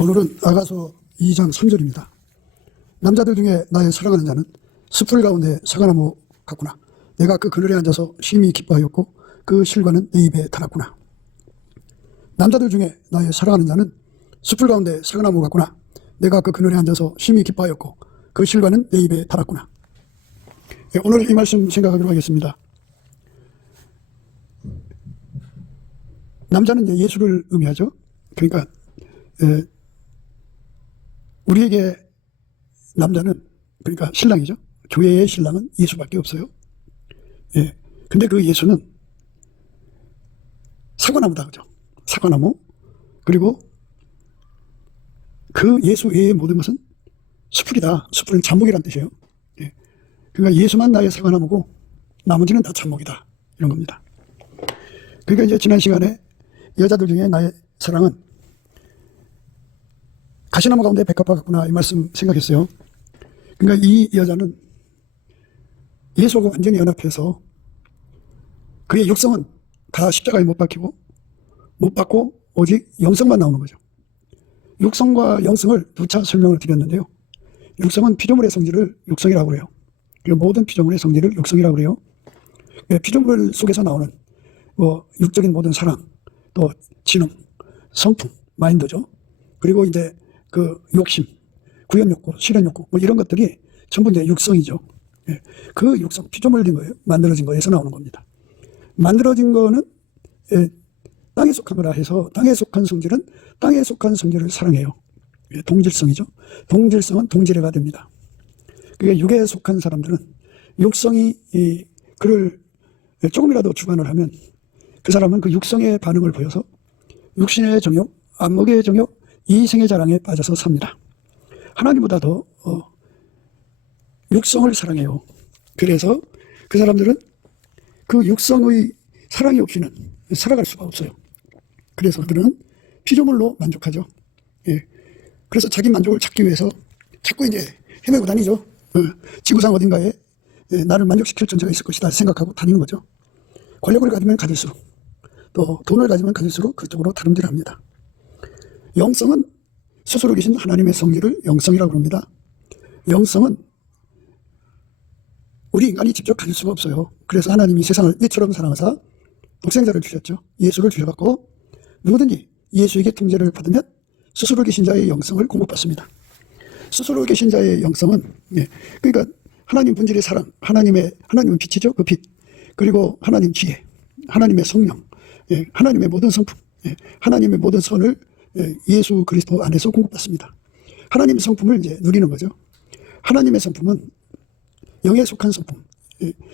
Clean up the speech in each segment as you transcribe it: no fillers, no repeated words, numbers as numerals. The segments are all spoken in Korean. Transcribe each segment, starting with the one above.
오늘은 아가서 2장 3절입니다. 남자들 중에 나의 사랑하는 자는 숲풀 가운데 사과나무 같구나. 내가 그 그늘에 앉아서 심히 기뻐하였고 그 실과는 내 입에 달았구나. 남자들 중에 나의 사랑하는 자는 숲풀 가운데 사과나무 같구나. 내가 그 그늘에 앉아서 심히 기뻐하였고 그 실과는 내 입에 달았구나. 오늘 이 말씀 생각하기로 하겠습니다. 남자는 이제 예수를 의미하죠. 그러니까 우리에게 남자는, 그러니까 신랑이죠. 교회의 신랑은 예수밖에 없어요. 근데 그 예수는 사과나무다, 그죠? 사과나무. 그리고 그 예수 외의 모든 것은 수풀이다. 수풀은 잡목이란 뜻이에요. 그러니까 예수만 나의 사과나무고 나머지는 다 잡목이다, 이런 겁니다. 그러니까 이제 지난 시간에 여자들 중에 나의 사랑은 가시나무 가운데 백합화 같구나, 이 말씀 생각했어요. 그러니까 이 여자는 예수하고 완전히 연합해서 그의 육성은 다 십자가에 못 박히고 못 받고 오직 영성만 나오는 거죠. 육성과 영성을 두 차 설명을 드렸는데요. 육성은 피조물의 성질을 육성이라고 그래요. 그리고 모든 피조물의 성질을 육성이라고 그래요. 피조물 속에서 나오는 육적인 모든 사랑, 또 지능, 성품, 마인드죠. 그리고 이제 그 욕심, 구현욕구, 실현욕구, 이런 것들이 전부 이제 육성이죠. 그 육성, 피조물인 거예요. 만들어진 거에서 나오는 겁니다. 만들어진 거는 땅에 속한 거라 해서 땅에 속한 성질은 땅에 속한 성질을 사랑해요. 동질성이죠. 동질성은 동질애가 됩니다. 그러니까 육에 속한 사람들은 육성이 그를 조금이라도 주관을 하면 그 사람은 그 육성의 반응을 보여서 육신의 정욕, 안목의 정욕, 이생의 자랑에 빠져서 삽니다. 하나님보다 더 육성을 사랑해요. 그래서 그 사람들은 그 육성의 사랑이 없이는 살아갈 수가 없어요. 그래서 그들은 피조물로 만족하죠. 그래서 자기 만족을 찾기 위해서 자꾸 이제 헤매고 다니죠. 지구상 어딘가에 나를 만족시킬 존재가 있을 것이다 생각하고 다니는 거죠. 권력을 가지면 가질수록, 또 돈을 가지면 가질수록 그쪽으로 다름질합니다. 영성은 스스로 계신 하나님의 성질을 영성이라고 합니다. 영성은 우리 인간이 직접 가질 수가 없어요. 그래서 하나님이 세상을 이처럼 사랑하사 독생자를 주셨죠. 예수를 주셔갖고 누구든지 예수에게 통제를 받으면 스스로 계신 자의 영성을 공급받습니다. 스스로 계신 자의 영성은, 그러니까 하나님 본질의 사랑, 하나님은 빛이죠. 그 빛. 그리고 하나님 지혜, 하나님의 성령, 하나님의 모든 성품, 하나님의 모든 선을 예수 그리스도 안에서 공급받습니다. 하나님의 성품을 이제 누리는 거죠. 하나님의 성품은 영에 속한 성품,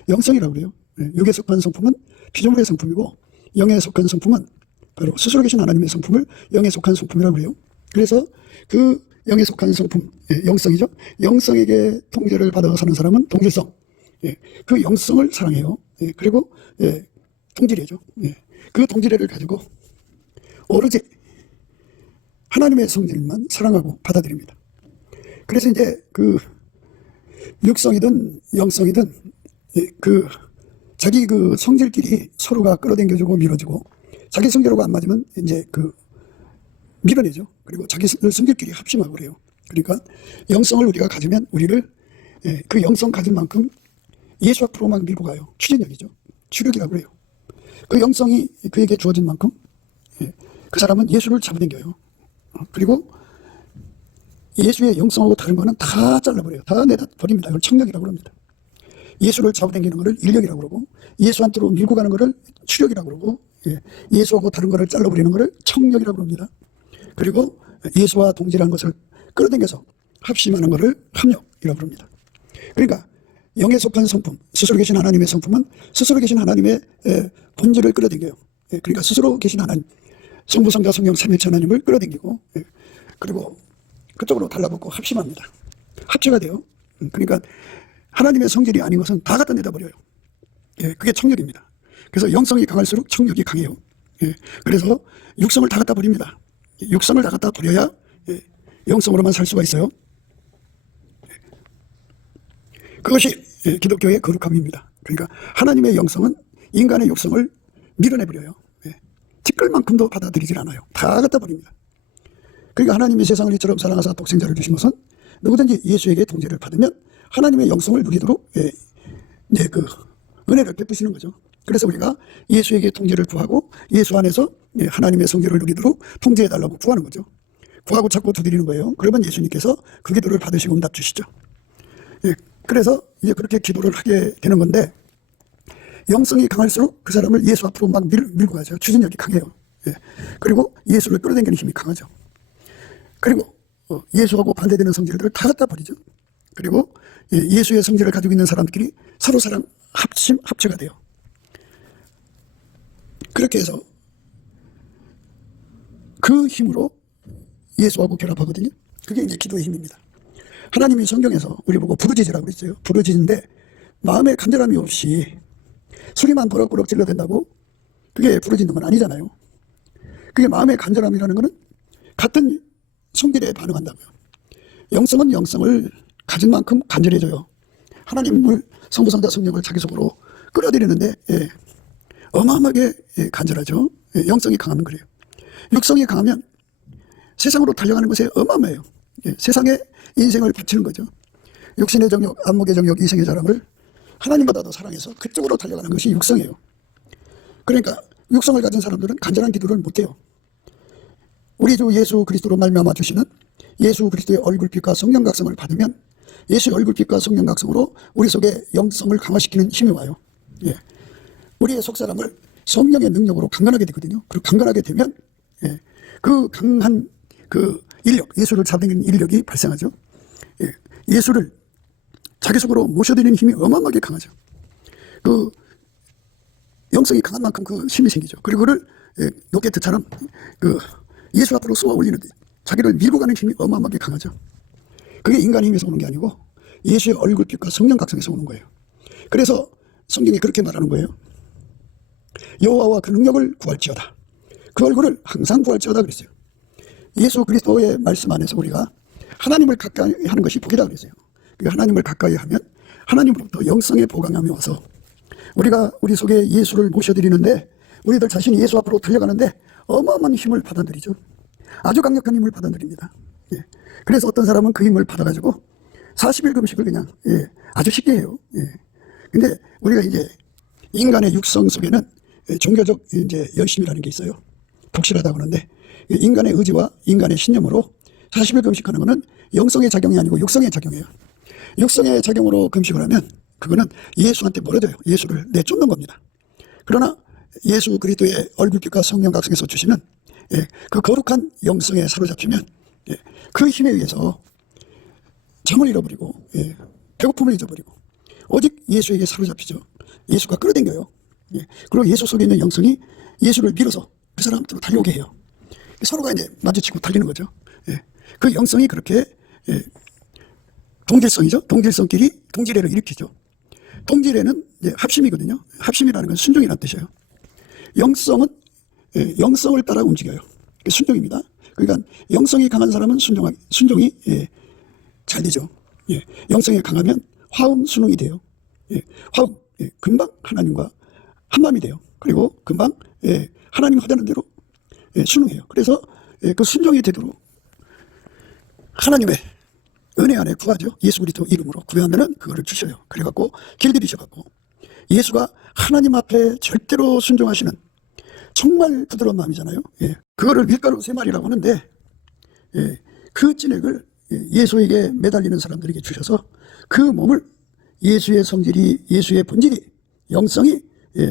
영성이라고 그래요. 육에 속한 성품은 피조물의 성품이고 영에 속한 성품은 바로 스스로 계신 하나님의 성품을 영에 속한 성품이라고 그래요. 그래서 그 영에 속한 성품, 영성이죠. 영성에게 통제를 받아 사는 사람은 동질성, 그 영성을 사랑해요. 그리고 동질애죠. 그 동질애를 가지고 오로지 하나님의 성질만 사랑하고 받아들입니다. 그래서 이제 그 육성이든 영성이든 그 자기 그 성질끼리 서로가 끌어당겨주고 밀어주고, 자기 성질하고 안 맞으면 이제 그 밀어내죠. 그리고 자기 성질끼리 합심하고 그래요. 그러니까 영성을 우리가 가지면 우리를 그 영성 가진 만큼 예수 앞으로 막 밀고 가요. 추진력이죠. 추력이라고 그래요. 그 영성이 그에게 주어진 만큼 그 사람은 예수를 잡아당겨요. 그리고 예수의 영성하고 다른 거는 다 잘라버려요. 다 내다 버립니다. 이걸 청력이라고 합니다. 예수를 잡아당기는 거를 인력이라고 그러고, 예수한테로 밀고 가는 거를 추력이라고 그러고, 예수하고 다른 거를 잘라버리는 거를 청력이라고 합니다. 그리고 예수와 동질한 것을 끌어당겨서 합심하는 거를 합력이라고 합니다. 그러니까 영에 속한 성품, 스스로 계신 하나님의 성품은 스스로 계신 하나님의 본질을 끌어당겨요. 그러니까 스스로 계신 하나님, 성부, 성자, 성령, 삼위일체 하나님을 끌어당기고, 그리고 그쪽으로 달라붙고 합심합니다. 합체가 돼요. 그러니까 하나님의 성질이 아닌 것은 다 갖다 내다 버려요. 그게 청력입니다. 그래서 영성이 강할수록 청력이 강해요. 그래서 육성을 다 갖다 버립니다. 육성을 다 갖다 버려야 영성으로만 살 수가 있어요. 그것이 기독교의 거룩함입니다. 그러니까 하나님의 영성은 인간의 육성을 밀어내버려요. 티끌만큼도 받아들이질 않아요. 다 갖다 버립니다. 그러니까 하나님이 세상을 이처럼 사랑하사 독생자를 주신 것은 누구든지 예수에게 통제를 받으면 하나님의 영성을 누리도록 그 은혜를 베푸시는 거죠. 그래서 우리가 예수에게 통제를 구하고 예수 안에서 하나님의 성제를 누리도록 통제해달라고 구하는 거죠. 구하고 찾고 두드리는 거예요. 그러면 예수님께서 그 기도를 받으시고 응답 주시죠. 그래서 이제 그렇게 기도를 하게 되는 건데, 영성이 강할수록 그 사람을 예수 앞으로 막 밀고 가죠. 추진력이 강해요. 그리고 예수를 끌어당기는 힘이 강하죠. 그리고 예수하고 반대되는 성질들을 다 갖다 버리죠. 그리고 예수의 성질을 가지고 있는 사람들끼리 서로 사람 합체가 돼요. 그렇게 해서 그 힘으로 예수하고 결합하거든요. 그게 이제 기도의 힘입니다. 하나님이 성경에서 우리 보고 부르짖으라고 그랬어요. 부르짖는데 마음에 간절함이 없이 소리만 버럭버럭 질러댄다고 그게 부르짖는 건 아니잖아요. 그게 마음의 간절함이라는 것은 같은 성질에 반응한다고요. 영성은 영성을 가진 만큼 간절해져요. 하나님을 성부, 성자, 성령을 자기 속으로 끌어들이는데 어마어마하게 간절하죠. 영성이 강하면 그래요. 육성이 강하면 세상으로 달려가는 것에 어마어마해요. 세상에 인생을 바치는 거죠. 육신의 정욕, 안목의 정욕, 이생의 자랑을 하나님보다 더 사랑해서 그쪽으로 달려가는 것이 육성이에요. 그러니까 육성을 가진 사람들은 간절한 기도를 못해요. 우리 주 예수 그리스도로 말미암아 주시는 예수 그리스도의 얼굴빛과 성령 각성을 받으면 예수의 얼굴빛과 성령 각성으로 우리 속에 영성을 강화시키는 힘이 와요. 우리의 속사람을 성령의 능력으로 강건하게 되거든요. 그리고 강건하게 되면 그 강한 그 인력, 예수를 잡는 인력이 발생하죠. 예수를 자기 속으로 모셔드리는 힘이 어마어마하게 강하죠. 그 영성이 강한 만큼 그 힘이 생기죠. 그리고 그를 로켓처럼 그 예수 앞으로 쏘아 올리는데 자기를 밀고 가는 힘이 어마어마하게 강하죠. 그게 인간의 힘에서 오는 게 아니고 예수의 얼굴빛과 성령 각성에서 오는 거예요. 그래서 성경이 그렇게 말하는 거예요. 여호와와 그 능력을 구할지어다. 그 얼굴을 항상 구할지어다 그랬어요. 예수 그리스도의 말씀 안에서 우리가 하나님을 가까이 하는 것이 복이다 그랬어요. 하나님을 가까이 하면 하나님으로부터 영성의 보강함이 와서 우리가 우리 속에 예수를 모셔드리는데 우리들 자신이 예수 앞으로 달려가는데 어마어마한 힘을 받아들이죠. 아주 강력한 힘을 받아들입니다. 그래서 어떤 사람은 그 힘을 받아가지고 40일 금식을 그냥 아주 쉽게 해요. 근데 우리가 이제 인간의 육성 속에는 종교적 이제 열심이라는 게 있어요. 독실하다고 하는데 인간의 의지와 인간의 신념으로 40일 금식하는 것은 영성의 작용이 아니고 육성의 작용이에요. 육성의 작용으로 금식을 하면 그거는 예수한테 멀어져요. 예수를 내쫓는 겁니다. 그러나 예수 그리스도의 얼굴빛과 성령 각성에서 주시는 그 거룩한 영성에 사로잡히면 그 힘에 의해서 정을 잃어버리고 배고픔을 잊어버리고 오직 예수에게 사로잡히죠. 예수가 끌어당겨요. 그리고 예수 속에 있는 영성이 예수를 밀어서 그 사람한테로 달려오게 해요. 서로가 이제 마주치고 달리는 거죠. 그 영성이 그렇게 동질성이죠. 동질성끼리 동질애를 일으키죠. 동질애는 이제 합심이거든요. 합심이라는 건 순종이라는 뜻이에요. 영성은 영성을 따라 움직여요. 순종입니다. 그러니까 영성이 강한 사람은 순종이 잘 되죠. 영성이 강하면 화음 순응이 돼요. 화음 금방 하나님과 한마음이 돼요. 그리고 금방 하나님 하자는 대로 순응해요. 그래서 그 순종이 되도록 하나님의 은혜 안에 구하죠. 예수 그리스도 이름으로 구하면은 그거를 주셔요. 그래갖고 길들이셔갖고 예수가 하나님 앞에 절대로 순종하시는 정말 부드러운 마음이잖아요. 그거를 밀가루 3마리라고 하는데 그 찐액을 예수에게 매달리는 사람들에게 주셔서 그 몸을 예수의 성질이 예수의 본질이 영성이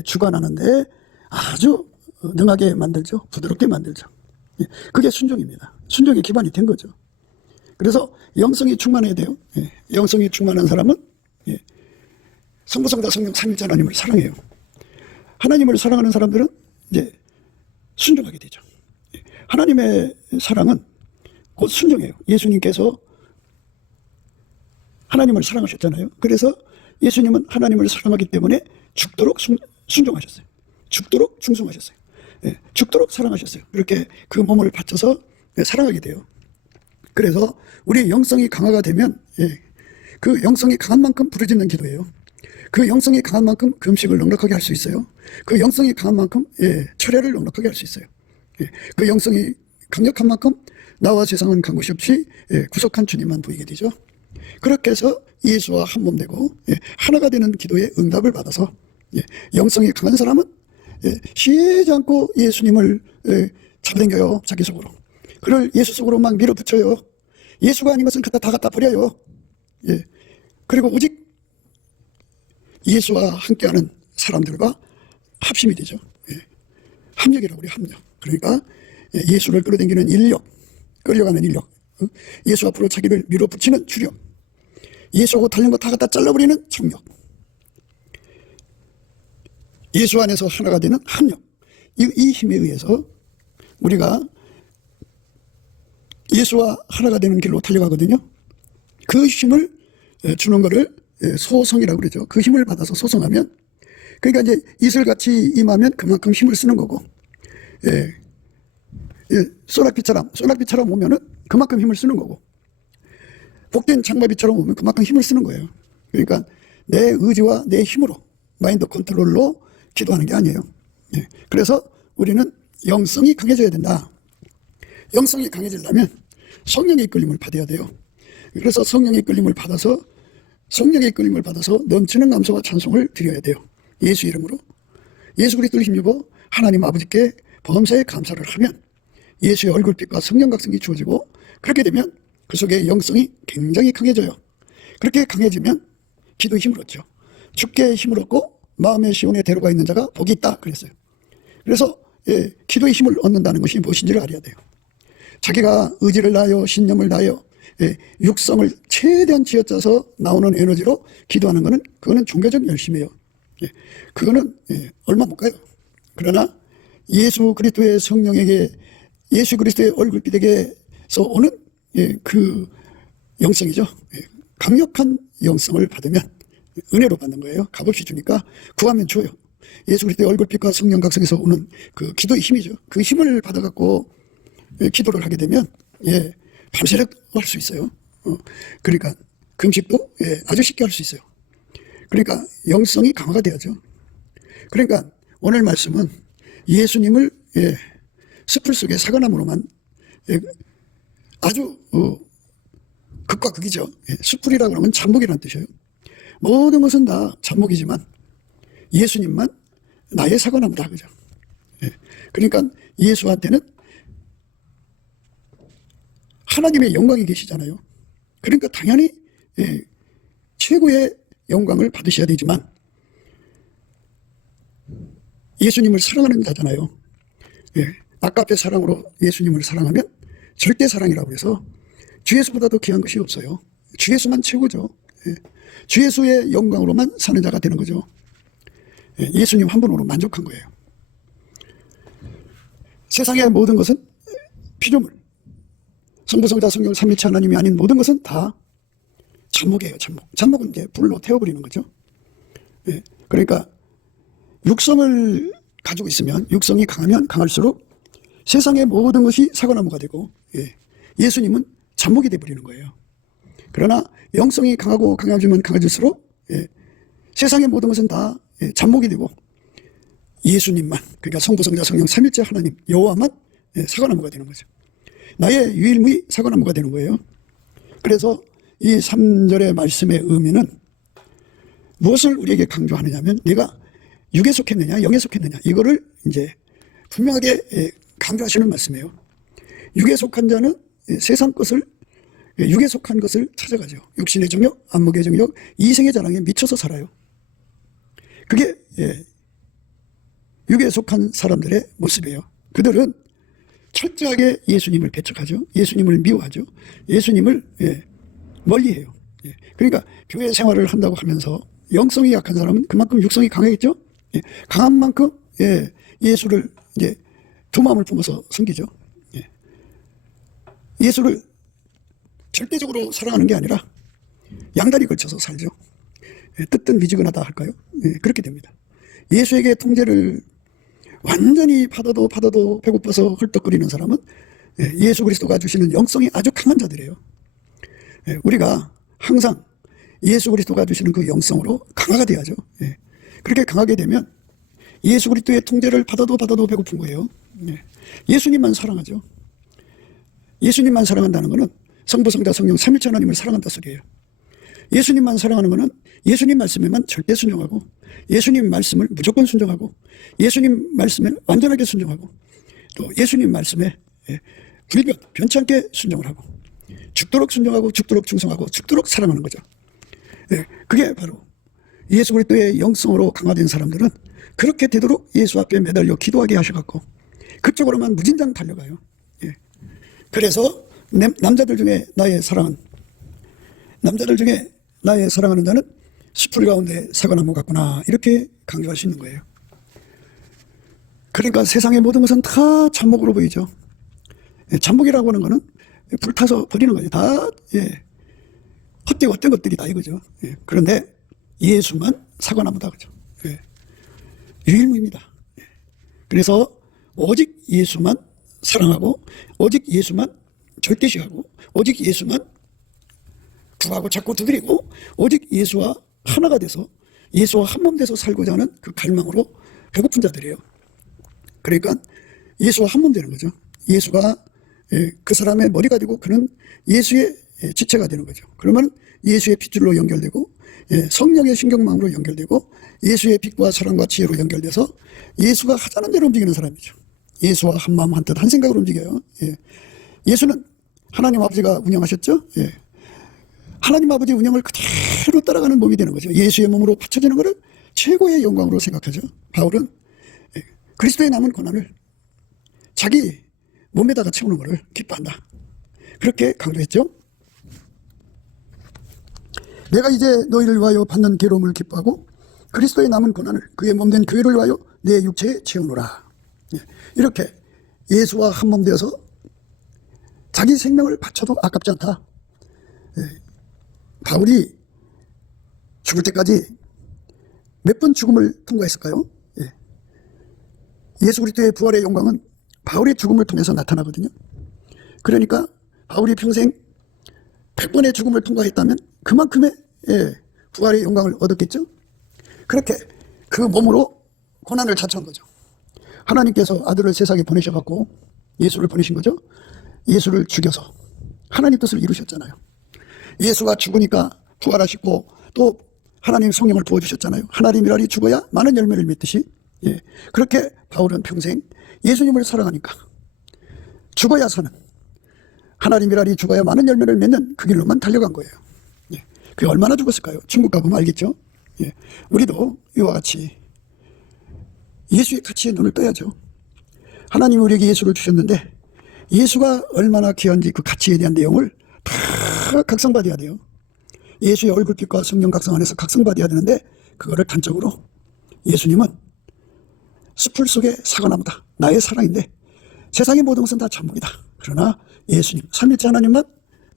주관하는데 아주 능하게 만들죠. 부드럽게 만들죠. 그게 순종입니다. 순종의 기반이 된 거죠. 그래서 영성이 충만해야 돼요. 영성이 충만한 사람은 성부, 성자, 성령, 삼위일체 하나님을 사랑해요. 하나님을 사랑하는 사람들은 이제 순종하게 되죠. 하나님의 사랑은 곧 순종이에요. 예수님께서 하나님을 사랑하셨잖아요. 그래서 예수님은 하나님을 사랑하기 때문에 죽도록 순종하셨어요. 죽도록 충성하셨어요. 죽도록 사랑하셨어요. 그렇게 그 몸을 바쳐서 사랑하게 돼요. 그래서 우리의 영성이 강화가 되면 그 영성이 강한 만큼 부르짖는 기도예요. 그 영성이 강한 만큼 금식을 넉넉하게 할 수 있어요. 그 영성이 강한 만큼 철회를 넉넉하게 할 수 있어요. 그 영성이 강력한 만큼 나와 세상은 간 곳이 없이 구속한 주님만 보이게 되죠. 그렇게 해서 예수와 한 몸 되고 하나가 되는 기도의 응답을 받아서 영성이 강한 사람은 쉬지 않고 예수님을 잡아당겨요. 자기 속으로. 그를 예수 속으로 막 밀어붙여요. 예수가 아닌 것은 다 갖다 버려요. 그리고 오직 예수와 함께하는 사람들과 합심이 되죠. 합력이라고 그래요. 합력. 그러니까 예수를 끌어당기는 인력, 끌려가는 인력, 예수 앞으로 자기를 밀어붙이는 주력, 예수하고 달린 거 다 갖다 잘라버리는 정력, 예수 안에서 하나가 되는 합력. 이 힘에 의해서 우리가 예수와 하나가 되는 길로 달려가거든요. 그 힘을 주는 거를 소성이라고 그러죠. 그 힘을 받아서 소성하면, 그러니까 이제 이슬같이 임하면 그만큼 힘을 쓰는 거고, 소낙비처럼 오면은 그만큼 힘을 쓰는 거고, 복된 장마비처럼 오면 그만큼 힘을 쓰는 거예요. 그러니까 내 의지와 내 힘으로, 마인드 컨트롤로 기도하는 게 아니에요. 그래서 우리는 영성이 강해져야 된다. 영성이 강해지려면 성령의 이끌림을 받아야 돼요. 그래서 성령의 이끌림을 받아서 넘치는 감사와 찬송을 드려야 돼요. 예수 이름으로. 예수 그리스도를 힘입어 하나님 아버지께 범사에 감사를 하면 예수의 얼굴빛과 성령 각성이 주어지고, 그렇게 되면 그 속에 영성이 굉장히 강해져요. 그렇게 강해지면 기도의 힘을 얻죠. 주께 힘을 얻고 마음의 시온에 데려가 있는 자가 복이 있다 그랬어요. 그래서 기도의 힘을 얻는다는 것이 무엇인지를 알아야 돼요. 자기가 의지를 다하여 신념을 다하여 육성을 최대한 쥐어짜서 나오는 에너지로 기도하는 것은 그거는 종교적 열심이에요. 그거는 얼마 못 가요. 그러나 예수 그리스도의 성령에게, 예수 그리스도의 얼굴빛에게서 오는 그 영성이죠. 강력한 영성을 받으면 은혜로 받는 거예요. 값없이 주니까 구하면 줘요. 예수 그리스도의 얼굴빛과 성령 각성에서 오는 그 기도의 힘이죠. 그 힘을 받아갖고 기도를 하게 되면 밤새도록 할 수 있어요. 그러니까 금식도 아주 쉽게 할 수 있어요. 그러니까 영성이 강화가 돼야죠. 그러니까 오늘 말씀은 예수님을 숯불 속에 사과나무로만, 아주 극과 극이죠. 숯불이라고 하면 잠목이라는 뜻이에요. 모든 것은 다 잠목이지만 예수님만 나의 사과나무다, 그죠? 그러니까 예수한테는 하나님의 영광이 계시잖아요. 그러니까 당연히 최고의 영광을 받으셔야 되지만 예수님을 사랑하는 자잖아요. 아까의 사랑으로 예수님을 사랑하면 절대 사랑이라고 해서 주 예수보다도 귀한 것이 없어요. 주 예수만 최고죠. 주 예수의 영광으로만 사는 자가 되는 거죠. 예수님 한 분으로 만족한 거예요. 세상의 모든 것은 피조물, 성부, 성자, 성령, 삼위일체 하나님이 아닌 모든 것은 다 잠목이에요. 잠목은 이제 불로 태워버리는 거죠. 그러니까 육성을 가지고 있으면, 육성이 강하면 강할수록 세상의 모든 것이 사과나무가 되고, 예수님은 잠목이 되어버리는 거예요. 그러나 영성이 강하고 강해지면 강해질수록 세상의 모든 것은 다 잠목이 되고 예수님만, 그러니까 성부, 성자, 성령, 삼위일체 하나님, 여호와만 사과나무가 되는 거죠. 나의 유일무이 사과나무가 되는 거예요. 그래서 이 3절의 말씀의 의미는 무엇을 우리에게 강조하느냐면, 내가 육에 속했느냐 영에 속했느냐, 이거를 이제 분명하게 강조하시는 말씀이에요. 육에 속한 자는 세상 것을, 육에 속한 것을 찾아가죠. 육신의 정욕, 안목의 정욕, 이생의 자랑에 미쳐서 살아요. 그게 육에 속한 사람들의 모습이에요. 그들은 철저하게 예수님을 배척하죠. 예수님을 미워하죠. 예수님을 멀리해요. 그러니까 교회 생활을 한다고 하면서 영성이 약한 사람은 그만큼 육성이 강하겠죠. 강한 만큼 예수를 이제 두 마음을 품어서 섬기죠. 예수를 절대적으로 사랑하는 게 아니라 양다리 걸쳐서 살죠. 뜨뜻 미지근하다 할까요? 그렇게 됩니다. 예수에게 통제를 완전히 받아도 배고파서 헐떡거리는 사람은 예수 그리스도가 주시는 영성이 아주 강한 자들이에요. 우리가 항상 예수 그리스도가 주시는 그 영성으로 강화가 돼야죠. 그렇게 강하게 되면 예수 그리스도의 통제를 받아도 배고픈 거예요. 예수님만 사랑하죠. 예수님만 사랑한다는 것은 성부, 성자, 성령, 삼위일체 하나님을 사랑한다 소리예요. 예수님만 사랑하는 것은 예수님 말씀에만 절대 순종하고, 예수님 말씀을 무조건 순종하고, 예수님 말씀에 완전하게 순종하고, 또 예수님 말씀에 변치 않게 순종을 하고, 죽도록 순종하고, 죽도록 충성하고, 죽도록 사랑하는 거죠. 그게 바로 예수 그리스도의 영성으로 강화된 사람들은 그렇게 되도록 예수 앞에 매달려 기도하게 하셔갖고 그쪽으로만 무진장 달려가요. 그래서 남자들 중에 나의 사랑하는 자는 숲풀 가운데 사과나무 같구나, 이렇게 강조할 수 있는 거예요. 그러니까 세상의 모든 것은 다 참목으로 보이죠. 참목이라고 하는 거는 불타서 버리는 거죠. 다 헛된 것들이 다 이거죠. 그런데 예수만 사과나무다, 그죠. 유일무입니다. 그래서 오직 예수만 사랑하고, 오직 예수만 절대시하고, 오직 예수만 구하고 찾고 두드리고, 오직 예수와 하나가 돼서 예수와 한 몸 돼서 살고자 하는 그 갈망으로 배고픈 자들이에요. 그러니까 예수와 한 몸 되는 거죠. 예수가 그 사람의 머리가 되고 그는 예수의 지체가 되는 거죠. 그러면 예수의 핏줄로 연결되고, 성령의 신경망으로 연결되고, 예수의 빛과 사랑과 지혜로 연결돼서 예수가 하자는 대로 움직이는 사람이죠. 예수와 한 마음 한 뜻 한 생각으로 움직여요. 예수는 하나님 아버지가 운영하셨죠. 하나님 아버지 운영을 그대로 따라가는 몸이 되는 거죠. 예수의 몸으로 바쳐지는 것을 최고의 영광으로 생각하죠. 바울은 그리스도의 남은 고난을 자기 몸에다가 채우는 것을 기뻐한다, 그렇게 강조했죠. 내가 이제 너희를 위하여 받는 괴로움을 기뻐하고 그리스도의 남은 고난을 그의 몸된 교회를 위하여 내 육체에 채우노라. 이렇게 예수와 한 몸 되어서 자기 생명을 바쳐도 아깝지 않다. 바울이 죽을 때까지 몇 번 죽음을 통과했을까요? 예수 그리스도의 부활의 영광은 바울의 죽음을 통해서 나타나거든요. 그러니까 바울이 평생 100번의 죽음을 통과했다면 그만큼의 부활의 영광을 얻었겠죠. 그렇게 그 몸으로 고난을 자처한 거죠. 하나님께서 아들을 세상에 보내셔갖고 예수를 보내신 거죠. 예수를 죽여서 하나님 뜻을 이루셨잖아요. 예수가 죽으니까 부활하시고 또 하나님 성령을 부어주셨잖아요. 하나님이라니 죽어야 많은 열매를 맺듯이, 그렇게 바울은 평생 예수님을 사랑하니까 죽어야 사는, 하나님이라니 죽어야 많은 열매를 맺는 그 길로만 달려간 거예요. 그게 얼마나 죽었을까요? 중국 가보면 알겠죠. 우리도 이와 같이 예수의 가치에 눈을 떠야죠. 하나님이 우리에게 예수를 주셨는데 예수가 얼마나 귀한지 그 가치에 대한 내용을 다 각성받아야 돼요. 예수의 얼굴빛과 성령 각성 안에서 각성받아야 되는데 그거를 단적으로 예수님은 숲풀 속의 사과나무다, 나의 사랑인데 세상의 모든 것은 다 참목이다. 그러나 예수님, 삼위일체 하나님만,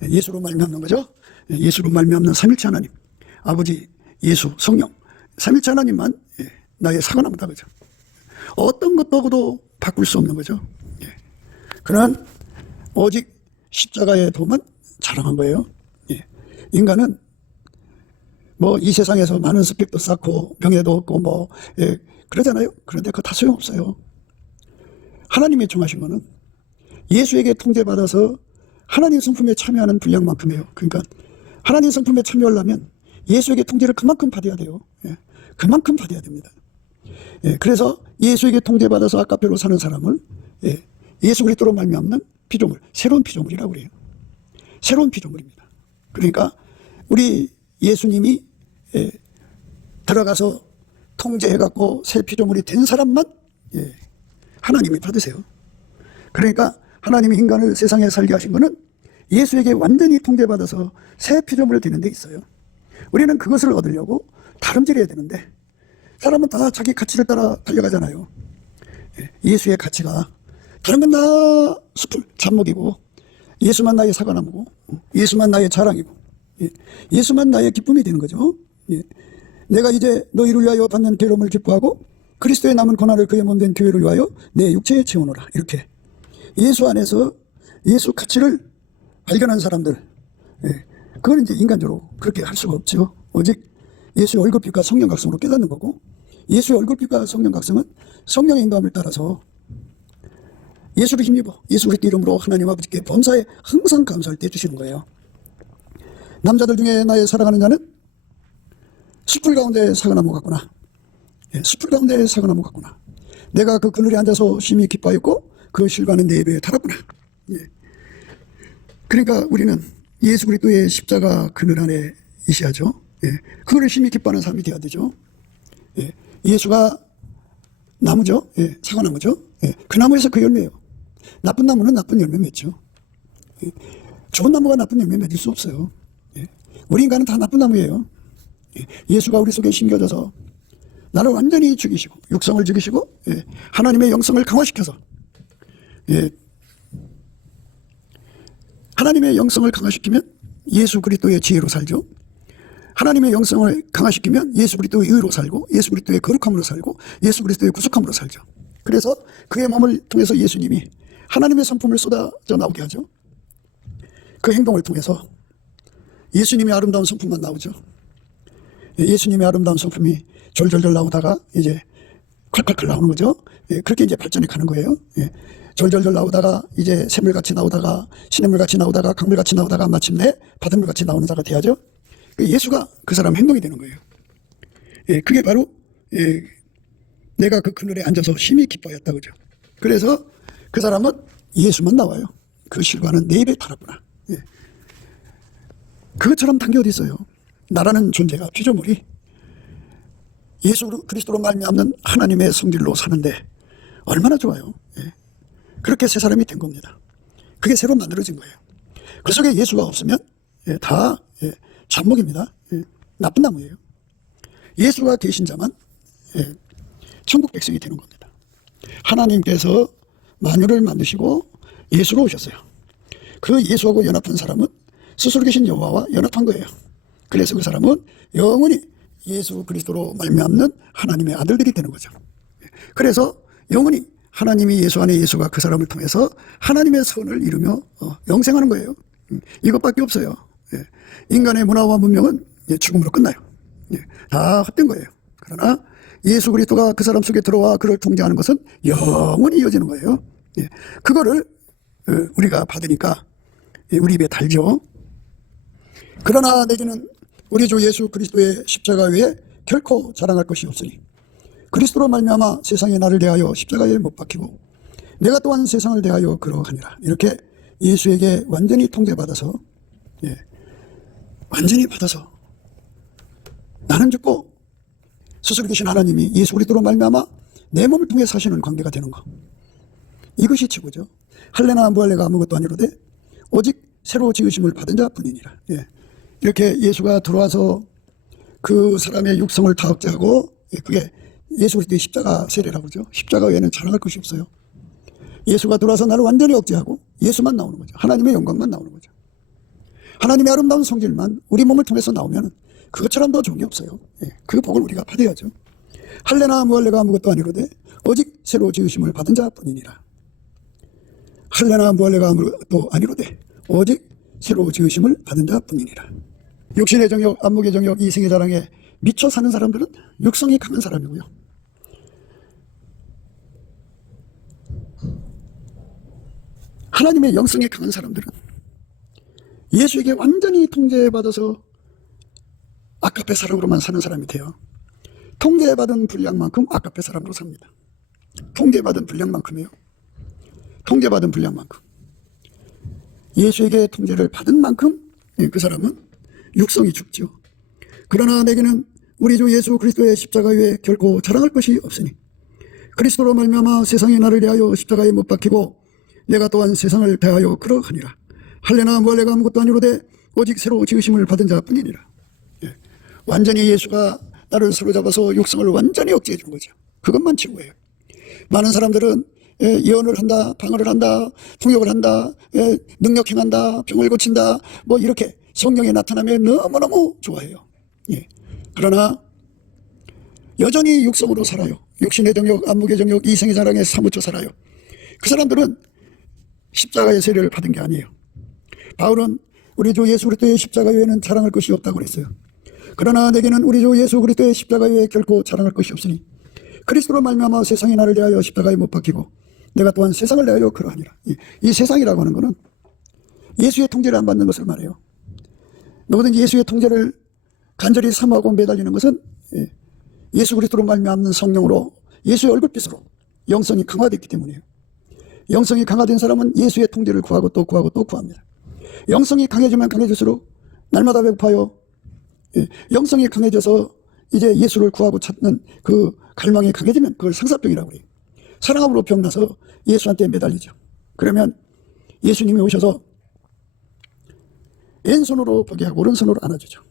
예수로 말미암는 거죠. 예수로 말미암는 삼위일체 하나님, 아버지, 예수, 성령, 삼위일체 하나님만 나의 사과나무다, 그죠. 어떤 것도 바꿀 수 없는 거죠. 그는 오직 십자가의 도만 자랑한 거예요. 인간은 뭐 이 세상에서 많은 스펙도 쌓고 명예도 얻고 그러잖아요. 그런데 그거 다 소용없어요. 하나님이 정하신 거는 예수에게 통제받아서 하나님 성품에 참여하는 분량만큼이에요. 그러니까 하나님 성품에 참여하려면 예수에게 통제를 그만큼 받아야 돼요. 그만큼 받아야 됩니다. 그래서 예수에게 통제받아서 아까페로 사는 사람을 예수 그리스도로 말미암는 피조물, 새로운 피조물이라고 그래요. 새로운 피조물입니다. 그러니까 우리 예수님이 들어가서 통제해갖고 새 피조물이 된 사람만 하나님이 받으세요. 그러니까 하나님이 인간을 세상에 살게 하신 거는 예수에게 완전히 통제받아서 새 피조물이 되는 데 있어요. 우리는 그것을 얻으려고 다름질해야 되는데 사람은 다 자기 가치를 따라 달려가잖아요. 예수의 가치가 다른 건 다 숲을 잡목이고 예수만 나의 사과나무고 예수만 나의 자랑이고 예수만 나의 기쁨이 되는 거죠. 내가 이제 너희를 위하여 받는 괴로움을 기뻐하고 그리스도의 남은 고난을 그의 몸된 교회를 위하여 내 육체에 채우노라. 이렇게 예수 안에서 예수 가치를 발견한 사람들, 그건 이제 인간적으로 그렇게 할 수가 없죠. 오직 예수의 얼굴빛과 성령 각성으로 깨닫는 거고, 예수의 얼굴빛과 성령 각성은 성령의 인도함을 따라서 예수를 힘입어 예수 그리스도 이름으로 하나님 아버지께 범사에 항상 감사할 때 주시는 거예요. 남자들 중에 나의 사랑하는 자는 숯불 가운데 사과나무 같구나. 예, 숯불 가운데 사과나무 같구나. 내가 그 그늘에 앉아서 심히 기뻐하였고 그 실과는 내 입에 달았구나. 예. 그러니까 우리는 예수 그리스도의 십자가 그늘 안에 있어야죠. 예. 그거를 심히 기뻐하는 사람이 되어야 되죠. 예. 예수가 나무죠. 예. 사과나무죠. 예. 그 나무에서 그 열매예요. 나쁜 나무는 나쁜 열매 맺죠. 예. 좋은 나무가 나쁜 열매 맺을 수 없어요. 예. 우리 인간은 다 나쁜 나무예요. 예. 예수가 우리 속에 심겨져서 나를 완전히 죽이시고 육성을 죽이시고 예. 하나님의 영성을 강화시켜서 예. 하나님의 영성을 강화시키면 예수 그리스도의 지혜로 살죠. 하나님의 영성을 강화시키면 예수 그리스도의 의로 살고 예수 그리스도의 거룩함으로 살고 예수 그리스도의 구속함으로 살죠. 그래서 그의 몸을 통해서 예수님이 하나님의 성품을 쏟아져 나오게 하죠. 그 행동을 통해서 예수님의 아름다운 성품만 나오죠. 예수님의 아름다운 성품이 졸졸졸 나오다가 이제 콸콸콸 나오는 거죠. 그렇게 이제 발전해 가는 거예요. 졸졸졸 나오다가 이제 샘물같이 나오다가 시냇물같이 나오다가 강물같이 나오다가 마침내 바닷물같이 나오는 자가 돼야죠. 예수가 그 사람 행동이 되는 거예요. 그게 바로 내가 그 그늘에 앉아서 심히 기뻐했다 그죠. 그래서 그 사람은 예수만 나와요. 그 실과는 내 입에 달았구나. 그것처럼 단 게 어디 있어요. 나라는 존재가 피조물이 예수 그리스도로 말미암는 하나님의 성질로 사는데 얼마나 좋아요. 그렇게 새 사람이 된 겁니다. 그게 새로 만들어진 거예요. 그 속에 예수가 없으면 다 잡목입니다. 나쁜 나무예요. 예수가 계신 자만 천국 백성이 되는 겁니다. 하나님께서 만유를 만드시고 예수로 오셨어요. 그 예수하고 연합한 사람은 스스로 계신 여호와와 연합한 거예요. 그래서 그 사람은 영원히 예수 그리스도로 말미암는 하나님의 아들들이 되는 거죠. 그래서 영원히 하나님이 예수 안에 예수가 그 사람을 통해서 하나님의 선을 이루며 영생하는 거예요. 이것밖에 없어요. 인간의 문화와 문명은 죽음으로 끝나요. 다 헛된 거예요. 그러나 예수 그리스도가 그 사람 속에 들어와 그를 통제하는 것은 영원히 이어지는 거예요. 그거를 우리가 받으니까 우리 입에 달죠. 그러나 내게는 우리 주 예수 그리스도의 십자가 외에 결코 자랑할 것이 없으니 그리스도로 말미암아 세상에 나를 대하여 십자가에 못 박히고 내가 또한 세상을 대하여 그러하니라. 이렇게 예수에게 완전히 통제받아서 완전히 받아서 나는 죽고 스스로 계신 하나님이 예수 그리스도로 말미암아 내 몸을 통해 사시는 관계가 되는 거. 이것이 최고죠. 할례나 무할례가 아무것도 아니로되 오직 새로 지으심을 받은 자뿐이니라. 이렇게 예수가 들어와서 그 사람의 육성을 다 억제하고 그게 예수 그리스도의 십자가 세례라고 그러죠. 십자가 외에는 자랑할 것이 없어요. 예수가 들어와서 나를 완전히 억제하고 예수만 나오는 거죠. 하나님의 영광만 나오는 거죠. 하나님의 아름다운 성질만 우리 몸을 통해서 나오면 그것처럼 더 좋은 게 없어요. 그 복을 우리가 받아야죠. 할례나 무할례가 아무것도 아니로되 오직 새로 지으심을 받은 자뿐이니라. 할례나 무할례가 아무것도 아니로되 오직 새로 지으심을 받은 자뿐이니라. 육신의 정욕, 안목의 정욕, 이생의 자랑에 미쳐 사는 사람들은 육성이 강한 사람이고요. 하나님의 영성에 강한 사람들은 예수에게 완전히 통제받아서 아까페 사람으로만 사는 사람이 돼요. 통제받은 분량만큼 아까페 사람으로 삽니다. 통제받은 분량만큼이에요. 통제받은 분량만큼. 예수에게 통제를 받은 만큼 그 사람은 육성이 죽죠. 그러나 내게는 우리 주 예수 그리스도의 십자가 외에 결코 자랑할 것이 없으니 그리스도로 말미암아 세상이 나를 대하여 십자가에 못 박히고 내가 또한 세상을 대하여 그러하니라. 할례나 무할례가 아무것도 아니로되 오직 새로 지으심을 받은 자뿐이니라. 완전히 예수가 나를 사로잡아서 육성을 완전히 억제해 준 거죠. 그것만 최고예요. 많은 사람들은 예언을 한다, 방언을 한다, 통역을 한다, 능력 행한다, 병을 고친다, 뭐 이렇게 성령의 나타남에 너무너무 좋아해요. 그러나 여전히 육성으로 살아요. 육신의 정욕, 안목의 정욕, 이생의 자랑에 사무쳐 살아요. 그 사람들은 십자가의 세례를 받은 게 아니에요. 바울은 우리 주 예수 그리스도의 십자가 외에는 자랑할 것이 없다고 그랬어요. 그러나 내게는 우리 주 예수 그리스도의 십자가 외에 결코 자랑할 것이 없으니 그리스도로 말미암아 세상이 나를 대하여 십자가에 못 박히고 내가 또한 세상을 대하여 그러하니라. 이 세상이라고 하는 것은 예수의 통제를 안 받는 것을 말해요. 누구든지 예수의 통제를 간절히 사모하고 매달리는 것은 예수 그리스도로 말미암는 성령으로 예수의 얼굴빛으로 영성이 강화됐기 때문이에요. 영성이 강화된 사람은 예수의 통제를 구하고 또 구하고 또 구합니다. 영성이 강해지면 강해질수록 날마다 배고파요. 영성이 강해져서 이제 예수를 구하고 찾는 그 갈망이 강해지면 그걸 상사병이라고 해요. 사랑함으로 병나서 예수한테 매달리죠. 그러면 예수님이 오셔서 왼손으로 보게 하고 오른손으로 안아주죠.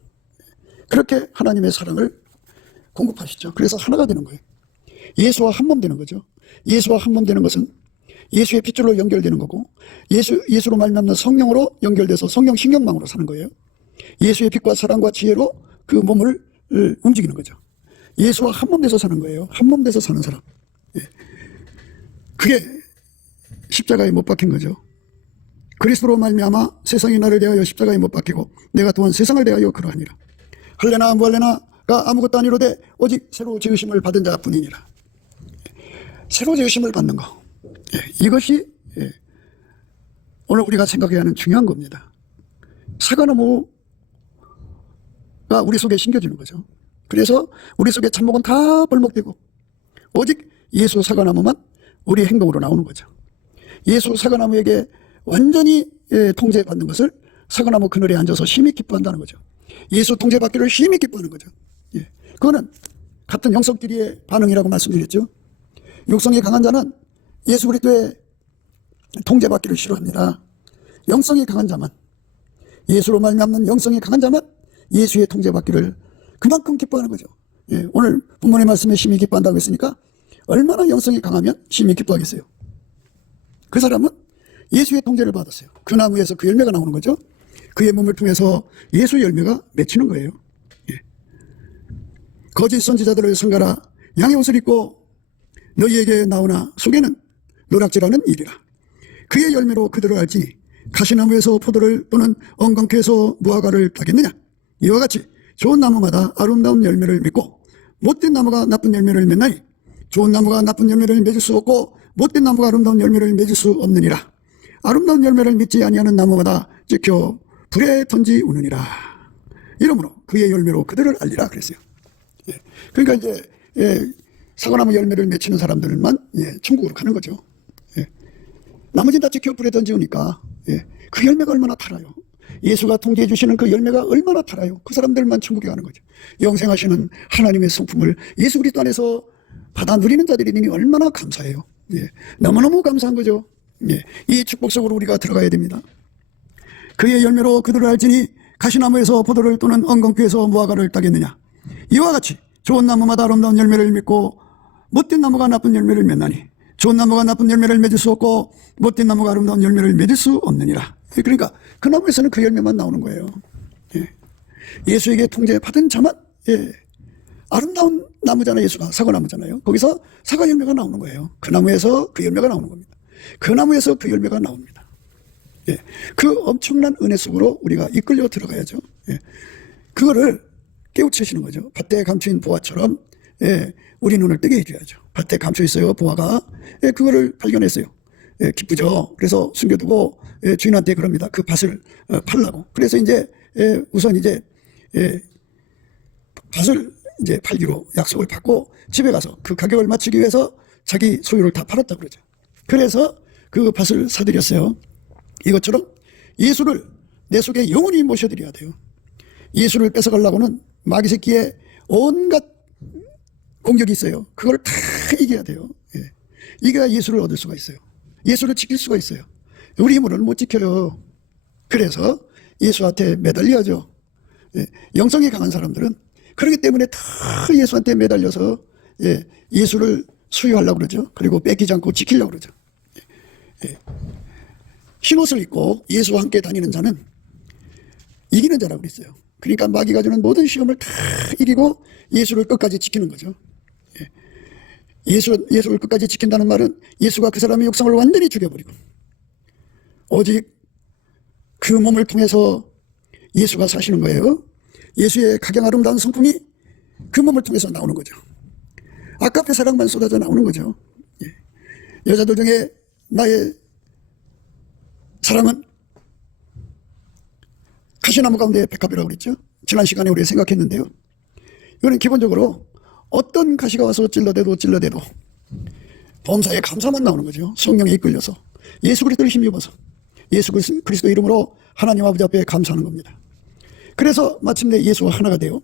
그렇게 하나님의 사랑을 공급하시죠. 그래서 하나가 되는 거예요. 예수와 한 몸 되는 거죠. 예수와 한 몸 되는 것은 예수의 핏줄로 연결되는 거고 예수로 말미암는 성령으로 연결돼서 성령 신경망으로 사는 거예요. 예수의 빛과 사랑과 지혜로 그 몸을 움직이는 거죠. 예수와 한 몸 돼서 사는 거예요. 한 몸 돼서 사는 사람. 그게 십자가에 못 박힌 거죠. 그리스도로 말미암아 세상이 나를 대하여 십자가에 못 박히고 내가 또한 세상을 대하여 그러하니라. 할래나 무할래나가 아무것도 아니로되 오직 새로 지으심을 받은 자뿐이니라. 새로 지으심을 받는 거, 이것이 오늘 우리가 생각해야 하는 중요한 겁니다. 사과나무가 우리 속에 심겨지는 거죠. 그래서 우리 속에 참목은 다 벌목되고 오직 예수 사과나무만 우리 행동으로 나오는 거죠. 예수 사과나무에게 완전히 통제받는 것을 사과나무 그늘에 앉아서 심히 기뻐한다는 거죠. 예수 통제받기를 심히 기뻐하는 거죠. 그거는 같은 영성끼리의 반응이라고 말씀드렸죠. 육성이 강한 자는 예수 그리스도의 통제받기를 싫어합니다. 영성이 강한 자만, 예수로 말미암는 영성이 강한 자만 예수의 통제받기를 그만큼 기뻐하는 거죠. 오늘 본문의 말씀에 심히 기뻐한다고 했으니까 얼마나 영성이 강하면 심히 기뻐하겠어요. 그 사람은 예수의 통제를 받았어요. 그 나무에서 그 열매가 나오는 거죠. 그의 몸을 통해서 예수 열매가 맺히는 거예요. 거짓 선지자들을 삼가라. 양의 옷을 입고 너희에게 나오나 속에는 노략질하는 일이라. 그의 열매로 그들을 알지. 가시나무에서 포도를 또는 엉겅퀴에서 무화과를 따겠느냐. 이와 같이 좋은 나무마다 아름다운 열매를 맺고 못된 나무가 나쁜 열매를 맺나니 좋은 나무가 나쁜 열매를 맺을 수 없고 못된 나무가 아름다운 열매를 맺을 수 없느니라. 아름다운 열매를 맺지 아니하는 나무마다 찍혀 불에 던지우느니라. 이러므로 그의 열매로 그들을 알리라 그랬어요. 그러니까 이제 사과나무 열매를 맺히는 사람들만 천국으로 가는 거죠. 나머지는 다 찍혀 불에 던지우니까 그 열매가 얼마나 달아요. 예수가 통제해 주시는 그 열매가 얼마나 달아요. 그 사람들만 천국에 가는 거죠. 영생하시는 하나님의 성품을 예수 그리스도 안에서 받아 누리는 자들이니 얼마나 감사해요. 너무너무 감사한 거죠. 이 축복 속으로 우리가 들어가야 됩니다. 그의 열매로 그들을 알지니 가시나무에서 포도를 또는 엉겅퀴에서 무화과를 따겠느냐. 이와 같이 좋은 나무마다 아름다운 열매를 맺고 못된 나무가 나쁜 열매를 맺나니 좋은 나무가 나쁜 열매를 맺을 수 없고 못된 나무가 아름다운 열매를 맺을 수 없느니라. 그러니까 그 나무에서는 그 열매만 나오는 거예요. 예수에게 통제받은 자만 아름다운 나무잖아요. 예수가 사과나무잖아요. 거기서 사과 열매가 나오는 거예요. 그 나무에서 그 열매가 나오는 겁니다. 그 나무에서 그 열매가 나옵니다. 그 엄청난 은혜 속으로 우리가 이끌려 들어가야죠. 그거를 깨우치시는 거죠. 밭에 감추인 보화처럼 우리 눈을 뜨게 해줘야죠. 밭에 감춰 있어요, 보화가. 그거를 발견했어요. 기쁘죠. 그래서 숨겨두고 주인한테 그럽니다. 그 밭을 팔라고. 그래서 이제 우선 이제 밭을 이제 팔기로 약속을 받고 집에 가서 그 가격을 맞추기 위해서 자기 소유를 다 팔았다고 그러죠. 그래서 그 밭을 사들였어요. 이것처럼 예수를 내 속에 영원히 모셔드려야 돼요. 예수를 뺏어가려고는 마귀 새끼의 온갖 공격이 있어요. 그걸 다 이겨야 돼요. 이겨야 예수를 얻을 수가 있어요. 예수를 지킬 수가 있어요. 우리 힘으로는 못 지켜요. 그래서 예수한테 매달려야죠. 영성이 강한 사람들은 그렇기 때문에 다 예수한테 매달려서 예수를 수유하려고 그러죠. 그리고 뺏기지 않고 지키려고 그러죠. 흰옷을 입고 예수와 함께 다니는 자는 이기는 자라고 그랬어요. 그러니까 마귀가 주는 모든 시험을 다 이기고 예수를 끝까지 지키는 거죠. 예수를 끝까지 지킨다는 말은 예수가 그 사람의 육성을 완전히 죽여버리고 오직 그 몸을 통해서 예수가 사시는 거예요. 예수의 가장 아름다운 성품이 그 몸을 통해서 나오는 거죠. 아깝게 사랑만 쏟아져 나오는 거죠. 여자들 중에 나의 사랑은 가시나무 가운데 백합이라고 그랬죠. 지난 시간에 우리가 생각했는데요. 이거는 기본적으로 어떤 가시가 와서 찔러대도 범사에 감사만 나오는 거죠. 성령에 이끌려서 예수 그리스도를 힘입어서 예수 그리스도 이름으로 하나님 아버지 앞에 감사하는 겁니다. 그래서 마침내 예수와 하나가 되어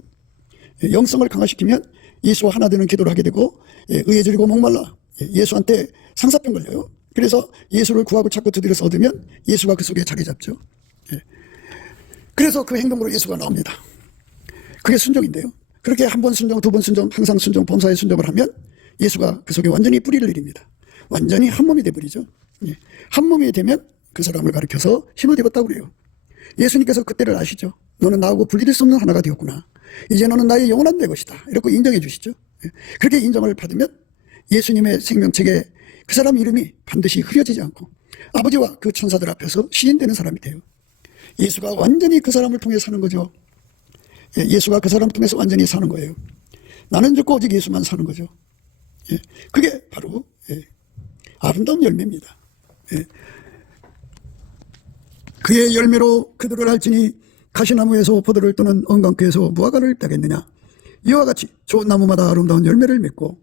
영성을 강화시키면 예수와 하나 되는 기도를 하게 되고 의에 질리고 목말라 예수한테 상사병 걸려요. 그래서 예수를 구하고 찾고 두드려서 얻으면 예수가 그 속에 자리 잡죠. 그래서 그 행동으로 예수가 나옵니다. 그게 순종인데요. 그렇게 한 번 순종, 두 번 순종, 항상 순종, 범사에 순종을 하면 예수가 그 속에 완전히 뿌리를 내립니다. 완전히 한 몸이 되버리죠. 한 몸이 되면 그 사람을 가리켜서 힘을 입었다고 그래요. 예수님께서 그때를 아시죠. 너는 나하고 분리될 수 없는 하나가 되었구나. 이제 너는 나의 영원한 내 것이다. 이렇게 인정해 주시죠. 그렇게 인정을 받으면 예수님의 생명책에 그 사람 이름이 반드시 흐려지지 않고 아버지와 그 천사들 앞에서 시인되는 사람이 돼요. 예수가 완전히 그 사람을 통해 사는 거죠. 예수가 그 사람을 통해서 완전히 사는 거예요. 나는 죽고 오직 예수만 사는 거죠. 그게 바로 아름다운 열매입니다. 그의 열매로 그들을 알지니 가시나무에서 포도를 떠는 언강크에서 무화과를 따겠느냐. 이와 같이 좋은 나무마다 아름다운 열매를 맺고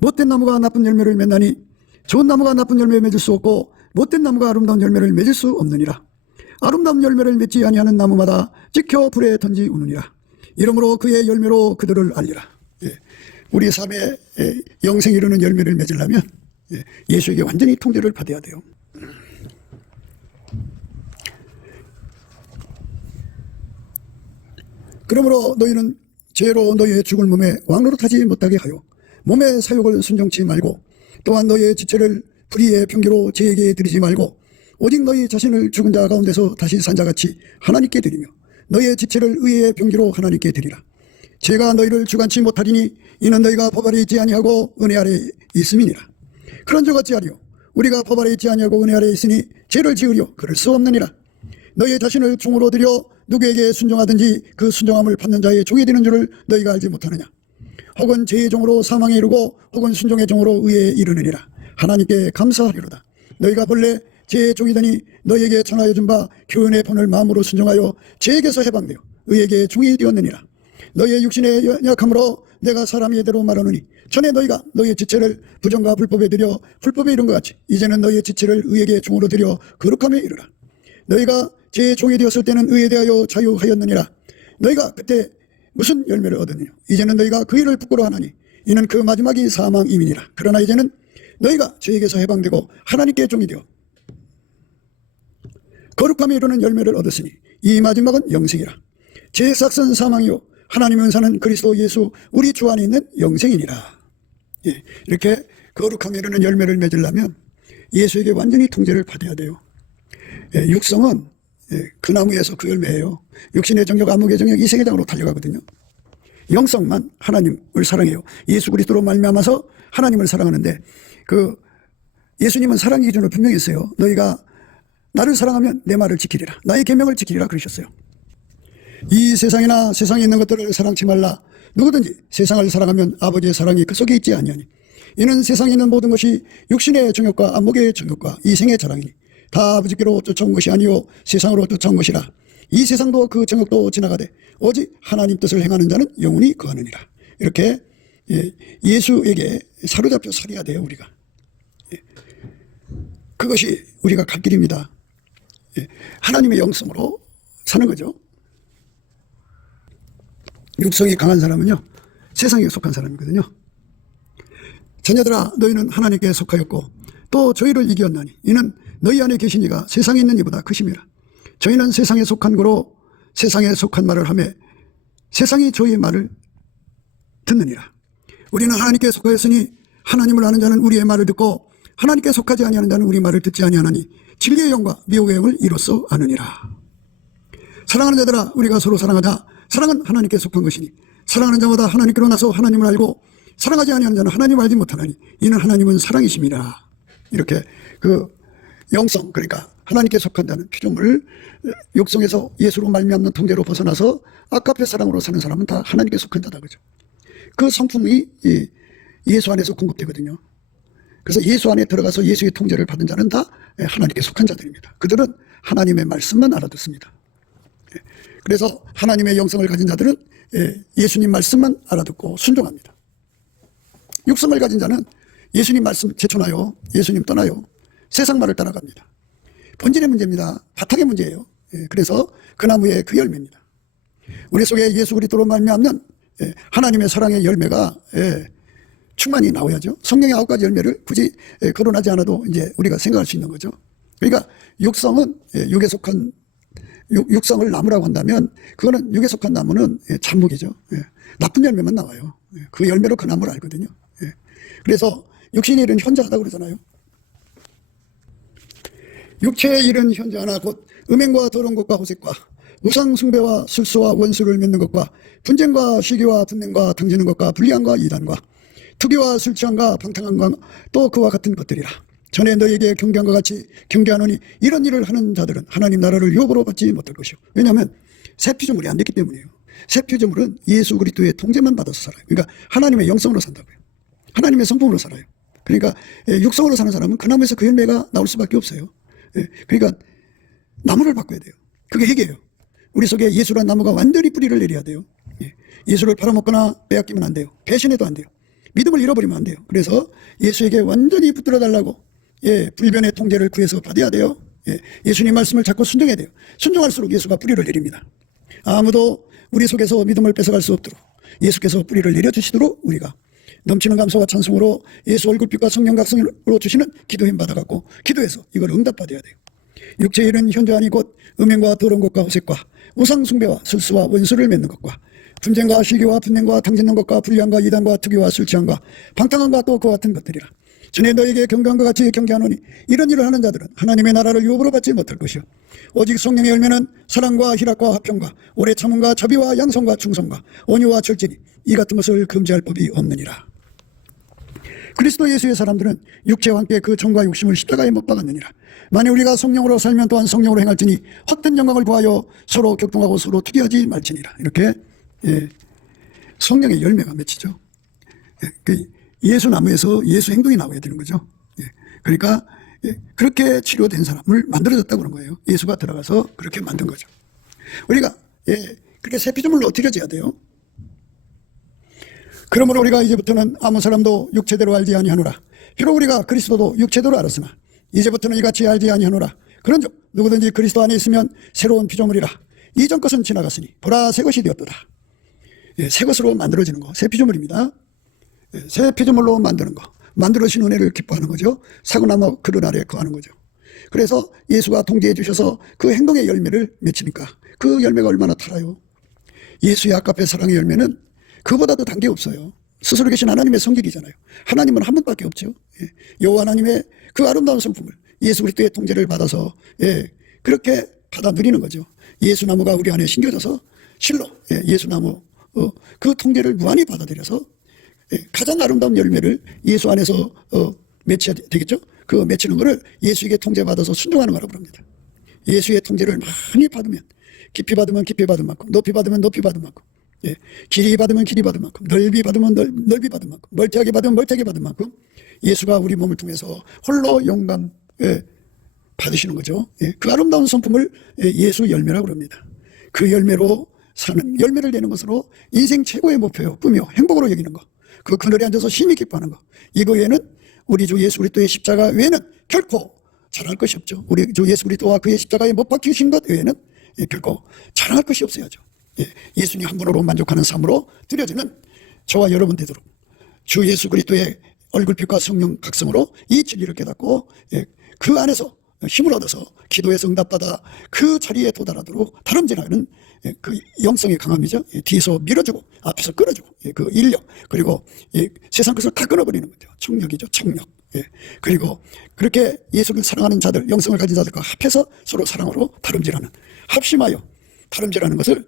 못된 나무가 나쁜 열매를 맺나니 좋은 나무가 나쁜 열매를 맺을 수 없고 못된 나무가 아름다운 열매를 맺을 수 없느니라. 아름다운 열매를 맺지 아니하는 나무마다 찍혀 불에 던지우느니라. 이러므로 그의 열매로 그들을 알리라. 우리 삶에 영생 이루는 열매를 맺으려면 예수에게 완전히 통제를 받아야 돼요. 그러므로 너희는 죄로 너희의 죽을 몸에 왕노릇하지 못하게 하여 몸의 사욕을 순종치 말고 또한 너희의 지체를 불의의 평기로 죄에게 드리지 말고 오직 너희 자신을 죽은 자 가운데서 다시 산 자같이 하나님께 드리며 너희의 지체를 의의 병기로 하나님께 드리라. 죄가 너희를 주관치 못하리니 이는 너희가 법 아래 있지 아니하고 은혜 아래 있음이니라. 그런즉 어찌하리요 우리가 법 아래 있지 아니하고 은혜 아래 있으니 죄를 지으려 그럴 수 없느니라. 너희의 자신을 종으로 드려 누구에게 순종하든지 그 순종함을 받는 자의 종이 되는 줄을 너희가 알지 못하느냐. 혹은 죄의 종으로 사망에 이르고 혹은 순종의 종으로 의에 이르느니라. 하나님께 감사하리로다. 너희가 본래 죄의 종이더니 너희에게 전하여 준 바 교훈의 본을 마음으로 순종하여 죄에게서 해방되어 의에게 종이 되었느니라. 너희의 육신의 연약함으로 내가 사람의 예대로 말하노니 전에 너희가 너희의 지체를 부정과 불법에 들여 불법에 이른 것 같이 이제는 너희의 지체를 의에게 종으로 들여 거룩함에 이르라. 너희가 죄의 종이 되었을 때는 의에 대하여 자유하였느니라. 너희가 그때 무슨 열매를 얻으느냐. 이제는 너희가 그 일을 부끄러워하나니 이는 그 마지막이 사망임이니라. 그러나 이제는 너희가 죄에게서 해방되고 하나님께 종이 되어 거룩함에 이르는 열매를 얻었으니 이 마지막은 영생이라. 죄의 삭은 사망이요 하나님의 은사는 그리스도 예수 우리 주 안에 있는 영생이니라. 이렇게 거룩함에 이르는 열매를 맺으려면 예수에게 완전히 통제를 받아야 돼요. 육성은 그 나무에서 그 열매예요. 육신의 정욕, 안목의 정욕, 이생의 장으로 달려가거든요. 영성만 하나님을 사랑해요. 예수 그리스도로 말미암아서 하나님을 사랑하는데 그 예수님은 사랑 기준으로 분명히 했어요. 너희가 나를 사랑하면 내 말을 지키리라. 나의 계명을 지키리라 그러셨어요. 이 세상이나 세상에 있는 것들을 사랑치 말라. 누구든지 세상을 사랑하면 아버지의 사랑이 그 속에 있지 아니하니 이는 세상에 있는 모든 것이 육신의 정욕과 안목의 정욕과 이생의 자랑이니 다 아버지께로 쫓아온 것이 아니요 세상으로 쫓아온 것이라. 이 세상도 그 정욕도 지나가되 오직 하나님 뜻을 행하는 자는 영원히 거하느니라. 이렇게 예수에게 사로잡혀 살아야 돼요. 우리가. 그것이 우리가 갈 길입니다. 하나님의 영성으로 사는 거죠. 육성이 강한 사람은요 세상에 속한 사람이거든요. 자녀들아 너희는 하나님께 속하였고 또 저희를 이겼나니 이는 너희 안에 계신 이가 세상에 있는 이보다 크심이라. 저희는 세상에 속한 거로 세상에 속한 말을 하며 세상이 저희의 말을 듣느니라. 우리는 하나님께 속하였으니 하나님을 아는 자는 우리의 말을 듣고 하나님께 속하지 아니하는 자는 우리 말을 듣지 아니하나니 진리의 영과 미혹의 영을 이로써 아느니라. 사랑하는 자들아 우리가 서로 사랑하자. 사랑은 하나님께 속한 것이니 사랑하는 자마다 하나님께로 나서 하나님을 알고 사랑하지 아니하는 자는 하나님을 알지 못하나니 이는 하나님은 사랑이심이라. 이렇게 그 영성 그러니까 하나님께 속한 자는 피조물 육성에서 예수로 말미암는 통제로 벗어나서 아까페 사랑으로 사는 사람은 다 하나님께 속한 자다 그죠. 그 성품이 예수 안에서 공급되거든요. 그래서 예수 안에 들어가서 예수의 통제를 받은 자는 다 하나님께 속한 자들입니다. 그들은 하나님의 말씀만 알아듣습니다. 그래서 하나님의 영성을 가진 자들은 예수님 말씀만 알아듣고 순종합니다. 육성을 가진 자는 예수님 말씀 제쳐놔요. 예수님 떠나요. 세상 말을 따라갑니다. 본질의 문제입니다. 바탕의 문제예요. 그래서 그 나무의 그 열매입니다. 우리 속에 예수 그리스도로 말미암는 하나님의 사랑의 열매가 충만히 나와야죠. 성경의 9가지 열매를 굳이 거론하지 않아도 이제 우리가 생각할 수 있는 거죠. 그러니까 육성은 육에 속한 육성을 나무라고 한다면 그거는 육에 속한 나무는 참목이죠. 나쁜 열매만 나와요. 그 열매로 그 나무를 알거든요. 그래서 육신의 일은 현저하다고 그러잖아요. 육체의 일은 현저하나 곧 음행과 더러운 것과 호색과 우상 숭배와 술수와 원수를 맺는 것과 분쟁과 시기와 분냉과 당지는 것과 불리함과 이단과 투기와 술 취함과 방탕함과 또 그와 같은 것들이라. 전에 너에게 경계함과 같이 경계하노니 이런 일을 하는 자들은 하나님 나라를 유업으로 받지 못할 것이요. 왜냐하면 새 피조물이 안 됐기 때문이에요. 새 피조물은 예수 그리스도의 통제만 받아서 살아요. 그러니까 하나님의 영성으로 산다고요. 하나님의 성품으로 살아요. 그러니까 육성으로 사는 사람은 그 나무에서 그 열매가 나올 수밖에 없어요. 그러니까 나무를 바꿔야 돼요. 그게 핵이에요. 우리 속에 예수란 나무가 완전히 뿌리를 내려야 돼요. 예수를 팔아먹거나 빼앗기면 안 돼요. 배신해도 안 돼요. 믿음을 잃어버리면 안 돼요. 그래서 예수에게 완전히 붙들어 달라고 불변의 통제를 구해서 받아야 돼요. 예수님 말씀을 자꾸 순종해야 돼요. 순종할수록 예수가 뿌리를 내립니다. 아무도 우리 속에서 믿음을 뺏어갈 수 없도록 예수께서 뿌리를 내려주시도록 우리가 넘치는 감사와 찬송으로 예수 얼굴빛과 성령 각성으로 주시는 기도힘 받아갖고 기도해서 이걸 응답받아야 돼요. 육체의 일은 현저하니 곧 음행과 더러운 것과 호색과 우상 숭배와 술수와 원수를 맺는 것과 분쟁과 시기와 분냉과 당짓는 것과 불량과 이단과 투기와 술 취함과 방탕함과 또 그와 같은 것들이라. 전에 너에게 경계함과 같이 경계하노니 이런 일을 하는 자들은 하나님의 나라를 유업으로 받지 못할 것이요 오직 성령의 열매는 사랑과 희락과 화평과 오래 참음과 자비와 양성과 충성과 온유와 절제니 이 같은 것을 금지할 법이 없느니라. 그리스도 예수의 사람들은 육체와 함께 그 정과 욕심을 십자가에 못 박았느니라. 만일 우리가 성령으로 살면 또한 성령으로 행할지니 헛된 영광을 구하여 서로 격동하고 서로 투기하지 말지니라. 이렇게 성령의 열매가 맺히죠. 예수 나무에서 예수 행동이 나와야 되는 거죠. 그러니까 그렇게 치료된 사람을 만들어졌다고 그런 거예요. 예수가 들어가서 그렇게 만든 거죠. 우리가 그렇게 새 피조물로 어떻게 져야 돼요? 그러므로 우리가 이제부터는 아무 사람도 육체대로 알지 아니하노라. 비록 우리가 그리스도도 육체대로 알았으나 이제부터는 이같이 알지 아니하노라. 그런즉 누구든지 그리스도 안에 있으면 새로운 피조물이라. 이전 것은 지나갔으니 보라 새 것이 되었도다. 새 것으로 만들어지는 거, 새 피조물입니다. 새 피조물로 만드는 거, 만들어진 은혜를 기뻐하는 거죠. 사고나무 그릇 아래 거하는 거죠. 그래서 예수가 통제해 주셔서 그 행동의 열매를 맺히니까 그 열매가 얼마나 달아요. 예수의 아까페 사랑의 열매는 그보다도 단 게 없어요. 스스로 계신 하나님의 성격이잖아요. 하나님은 한 분밖에 없죠. 여호와 하나님의 그 아름다운 성품을 예수 그리스도의 통제를 받아서 그렇게 받아 누리는 거죠. 예수나무가 우리 안에 심겨져서 실로 예수나무 그 통제를 무한히 받아들여서 가장 아름다운 열매를 예수 안에서 맺혀야 되겠죠. 그 맺히는 거를 예수에게 통제받아서 순종하는 거라고 합니다. 예수의 통제를 많이 받으면 깊이 받으면 깊이 받은 만큼, 높이 받으면 높이 받은 만큼, 길이 받으면 길이 받은 만큼, 넓이 받으면 넓이 받은 만큼, 멀티하게 받으면 멀티하게 받은 만큼 예수가 우리 몸을 통해서 홀로 영감 받으시는 거죠. 그 아름다운 성품을 예수 열매라고 합니다. 그 열매로 사는, 열매를 내는 것으로 인생 최고의 목표요, 꿈이요, 행복으로 여기는 거. 그 그늘에 앉아서 심히 기뻐하는 거. 이거 외에는 우리 주 예수 그리스도의 십자가 외에는 결코 자랑할 것이 없죠. 우리 주 예수 그리스도와 그의 십자가에 못 박히신 것 외에는 결코 자랑할 것이 없어야죠. 예수님 한 분으로 만족하는 삶으로 드려지는 저와 여러분 되도록 주 예수 그리스도의 얼굴빛과 성령 각성으로 이 진리를 깨닫고 그 안에서 힘을 얻어서 기도에서 응답받아 그 자리에 도달하도록 다름질하는 그 영성의 강함이죠. 뒤에서 밀어주고 앞에서 끌어주고 그 인력, 그리고 세상 것을 다 끊어버리는 거죠. 청력이죠. 청력. 그리고 그렇게 예수를 사랑하는 자들, 영성을 가진 자들과 합해서 서로 사랑으로 다름질하는, 합심하여 다름질하는 것을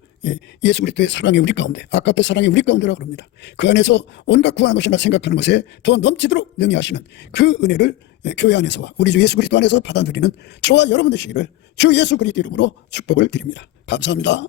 예수 그리스도의 사랑이 우리 가운데, 아까페 사랑이 우리 가운데라고 합니다. 그 안에서 온갖 구하는 것이나 생각하는 것에 더 넘치도록 능히하시는 그 은혜를 교회 안에서와 우리 주 예수 그리스도 안에서 받아 누리는 저와 여러분 되시기를 주 예수 그리스도 이름으로 축복을 드립니다. 감사합니다.